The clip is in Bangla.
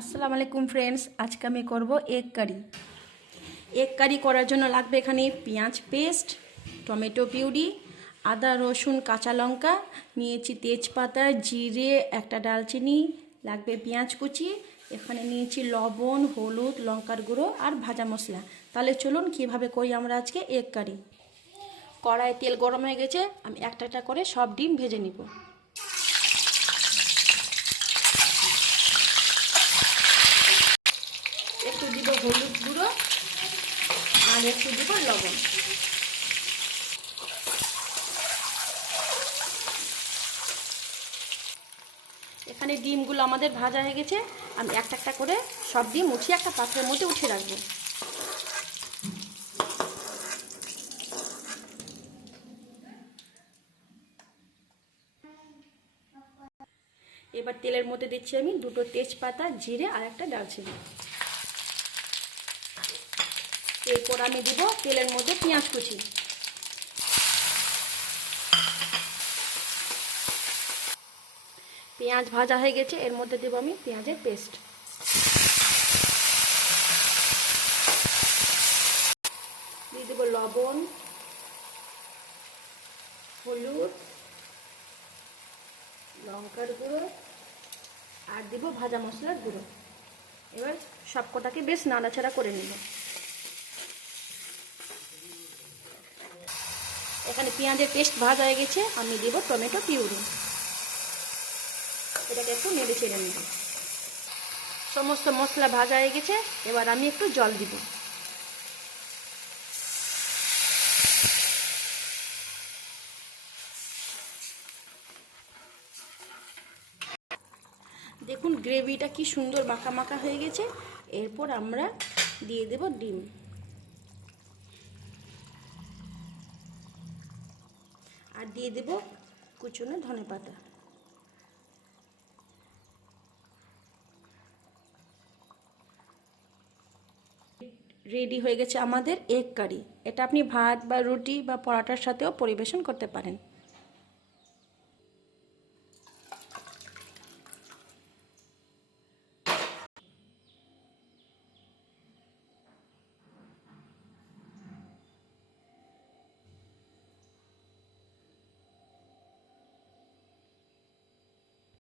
আসসালামু আলাইকুম ফ্রেন্ডস, আজকে আমি করব এগ কারি। এগ কারি করার জন্য লাগবে এখানে পেঁয়াজ পেস্ট, টমেটো পিউরি, আদা রসুন কাঁচা লঙ্কা, নিয়েছি তেজপাতা, জিরে, একটা ডালচিনি, লাগবে পেঁয়াজ কুচি, এখানে নিয়েছি লবণ, হলুদ, লঙ্কার গুঁড়ো আর ভাজা মশলা। তাহলে চলুন কীভাবে করি আমরা আজকে এগ কারি। কড়াইয়ে তেল গরম হয়ে গেছে, আমি একটা একটা করে সব ডিম ভেজে নিব। একটু দিব হলুদ গুঁড়ো আর একটু দিব লবণ। এখানে ডিমগুলো আমাদের ভাজা হয়ে গেছে, আমি একটা একটা করে সব ডিম উঠিয়ে একটা পাত্রের মধ্যে উঠিয়ে রাখবো। এবার তেলের মধ্যে দিচ্ছি আমি দুটো তেজপাতা, জিরে আর একটা ডালচিনি। এরপর আমি দিব তেলের মধ্যে পেঁয়াজ কুচি। পেঁয়াজ ভাজা হয়ে গেছে, এর মধ্যে দেব আমি পেঁয়াজের পেস্ট। দিয়ে দেবো লবণ, হলুদ, লঙ্কার গুঁড়ো আর দিব ভাজা মশলার গুঁড়ো। এবার সবকটাকে বেশ নাড়াচাড়া করে নেব। এখানে পেঁয়াজের পেস্ট ভাজা হয়ে গেছে, আমি দেব টমেটো পিউরি। এটাকে একটু নেড়ে চেড়ে নেব। সমস্ত মশলা ভাজা হয়ে গেছে, এবার আমি একটু জল দিব। দেখুন গ্রেভিটা কি সুন্দর মাখা মাখা হয়ে গেছে। এরপর আমরা দিয়ে দেব ডিম আর দিয়ে দেব কুচনো ধনেপাতা। রেডি হয়ে গেছে আমাদের এগ কারি। এটা আপনি ভাত বা রুটি বা পরোটার সাথেও পরিবেশন করতে পারেন।